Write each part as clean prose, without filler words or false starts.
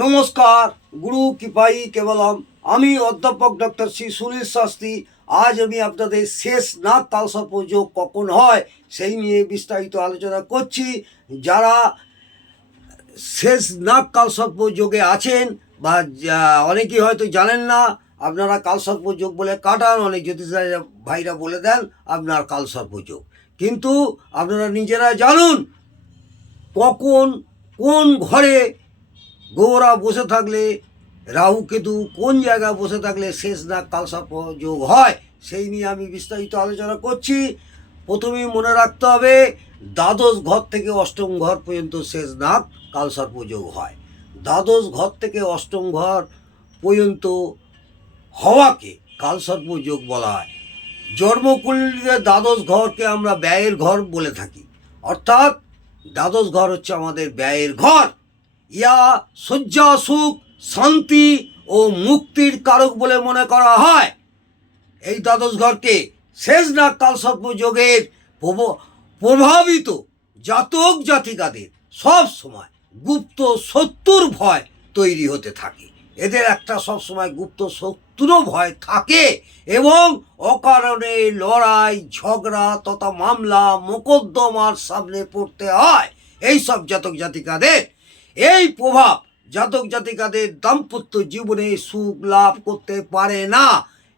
নমস্কার, গুরু কৃপাই কেবলম। আমি অধ্যাপক ডক্টর শ্রী সুনীল শাস্ত্রী। আজ আমি আপনাদের শেষ নাগ কালসর্প যোগ কখন হয় সেই নিয়ে বিস্তারিত আলোচনা করছি। যারা শেষ নাগ কালসর্প যোগে আছেন বা অনেকেই হয়তো জানেন না, আপনারা কালসর্প যোগ বলে কাটান, অনেক জ্যোতিষ ভাইরা বলে দেন আপনার কালসর্প যোগ, কিন্তু আপনারা নিজেরা জানুন কখন কোন ঘরে গৌরা বসে থাকলে, রাহু কেতু কোন জায়গায় বসে থাকলে শেষ নাগ কালসর্প যোগ হয় সেই নিয়ে আমি বিস্তারিত আলোচনা করছি। প্রথমেই মনে রাখতে হবে, দ্বাদশ ঘর থেকে অষ্টম ঘর পর্যন্ত শেষ নাগ কালসর্প যোগ হয়। দ্বাদশ ঘর থেকে অষ্টম ঘর পর্যন্ত হওয়াকে কালসর্প যোগ বলা হয়। জন্মকুণ্ডলীতে দ্বাদশ ঘরকে আমরা ব্যয়ের ঘর বলে থাকি, অর্থাৎ দ্বাদশ ঘর হচ্ছে আমাদের ব্যয়ের ঘর। ইয়া শয্যা, সুখ, শান্তি ও মুক্তির কারক বলে মনে করা হয়। এই দ্বাদশ ঘরকে শেষ নাগ কালসর্প যোগের প্রভাবিত জাতক জাতিকাদের সব সময় গুপ্ত শত্রুর ভয় তৈরি হতে থাকে। এদের একটা সবসময় গুপ্ত শত্রু ভয় থাকে এবং অকারণে লড়াই ঝগড়া তথা মামলা মোকদ্দমার সামনে পড়তে হয় এই সব জাতক জাতিকাদের। এই প্রভাব জাতক জাতিকাদের দাম্পত্য জীবনে সুখ লাভ করতে পারে না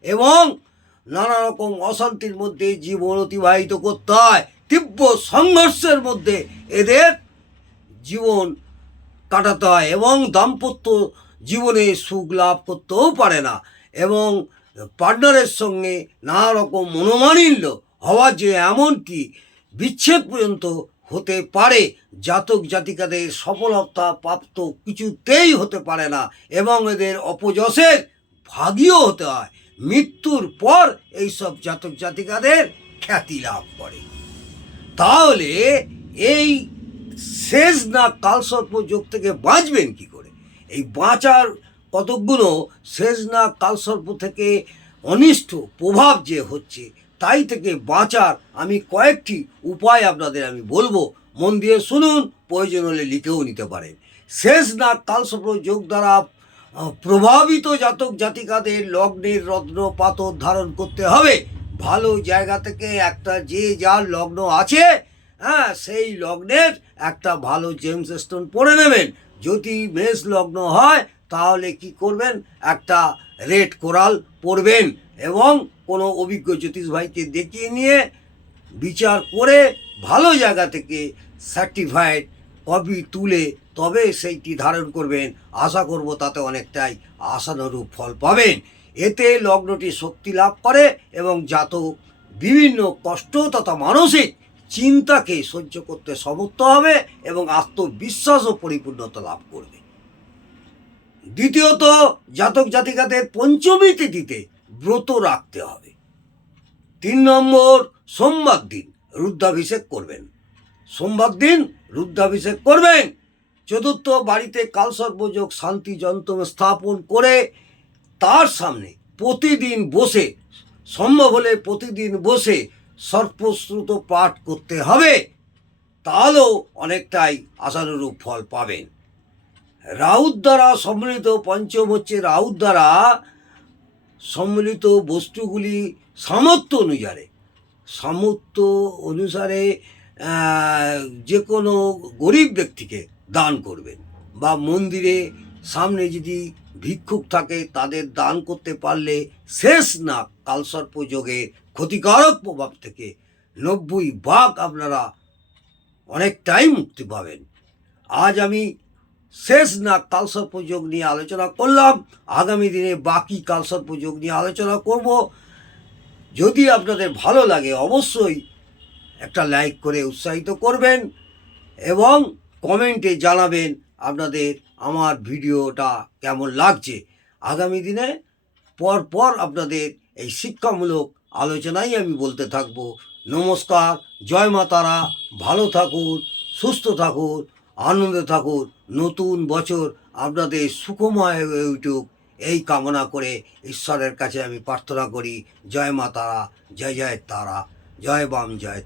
এবং নানা রকম অশান্তির মধ্যে জীবন অতিবাহিত করতে হয়। তীব্র সংঘর্ষের মধ্যে এদের জীবন কাটাতে হয় এবং দাম্পত্য জীবনে সুখ লাভ করতেও পারে না এবং পার্টনারের সঙ্গে নানা রকম মনোমালিন্য হওয়া যে এমনকি বিচ্ছেদ পর্যন্ত হতে পারে। জাতক জাতিকাদের সফলতা প্রাপ্ত কিছুতেই হতে পারে না এবং এদের অপযশের ভাগীও হতে হয়। মৃত্যুর পর এইসব জাতক জাতিকাদের খ্যাতি লাভ করে। তাহলে এই শেষ নাগ কালসর্প যোগ থেকে বাঁচবেন কি করে? এই বাঁচার কতকগুলো শেষ নাগ কালসর্প থেকে অনিষ্ট প্রভাব যে হচ্ছে তাই থেকে বাঁচার আমি কয়েকটি উপায় আপনাদের আমি বলবো, মন দিয়ে শুনুন, প্রয়োজন হলে লিখেও নিতে পারেন। শেষ নাগ কালসর্প যোগ দ্বারা প্রভাবিত জাতক জাতিকাদের লগ্নের রত্ন পাথর ধারণ করতে হবে। ভালো জায়গা থেকে একটা যে যার লগ্ন আছে, সেই লগ্নের একটা ভালো জেমস স্টোন পরে নেবেন। যদি মেষ লগ্ন হয় তাহলে কি করবেন, একটা রেড কোরাল পরবেন এবং কোনো অভিজ্ঞ জ্যোতিষ ভাইকে দেখিয়ে নিয়ে বিচার করে ভালো জায়গা থেকে সার্টিফাইড কপি তুলে তবে সেইটি ধারণ করবেন। আশা করব তাতে অনেকটাই আশানুরূপ ফল পাবেন। এতে লগ্নটি শক্তি লাভ করে এবং জাতক বিভিন্ন কষ্ট তথা মানসিক চিন্তাকে সহ্য করতে সমর্থ হবে এবং আত্মবিশ্বাস ও পরিপূর্ণতা লাভ করবে। দ্বিতীয়ত, জাতক জাতিকাদের পঞ্চমী তিথিতে ব্রত রাখতে হবে। 3 নম্বর, সোমবার দিন রুদ্রাভিষেক করবেন। সোমবার দিন রুদ্রাভিষেক করবেন। চতুর্থ, বাড়িতে কালসর্প যোগ শান্তি যন্ত্র স্থাপন করে তার সামনে প্রতিদিন বসে, সম্ভব হলে প্রতিদিন বসে সর্পশ্রুত পাঠ করতে হবে, তাহলেও অনেকটাই আশানুরূপ ফল পাবেন। রাহুর দ্বারা সম্মিলিত, পঞ্চম হচ্ছে রাহুর দ্বারা সম্মিলিত বস্তুগুলি সামর্থ্য অনুসারে যে কোনো গরিব ব্যক্তিকে দান করবেন বা মন্দিরে সামনে যদি ভিক্ষুক থাকে তাদের দান করতে পারলে শেষ নাগ কালসর্প যোগে ক্ষতিকারক প্রভাব থেকে 90% আপনারা অনেকটাই মুক্তি পাবেন। আজ আমি শেষ নাগ কালসর্প যোগ নিয়ে আলোচনা করলাম। আগামী দিনে বাকি কালসর্প যোগ নিয়ে আলোচনা করব। যদি আপনাদের ভালো লাগে অবশ্যই একটা লাইক করে উৎসাহিত করবেন এবং কমেন্টে জানাবেন আপনাদের আমার ভিডিওটা কেমন লাগছে। আগামী দিনে পর আপনাদের এই শিক্ষামূলক আলোচনাই আমি বলতে থাকব। নমস্কার, জয় মা তারা, ভালো থাকুন, সুস্থ থাকুন, আনন্দে থাকুন। নতুন বছর আপনাদের সুখময় হয়ে উঠুক এই কামনা করে ঈশ্বরের কাছে আমি প্রার্থনা করি। জয় মা তারা, জয় জয় তারা, জয় বাম জয়।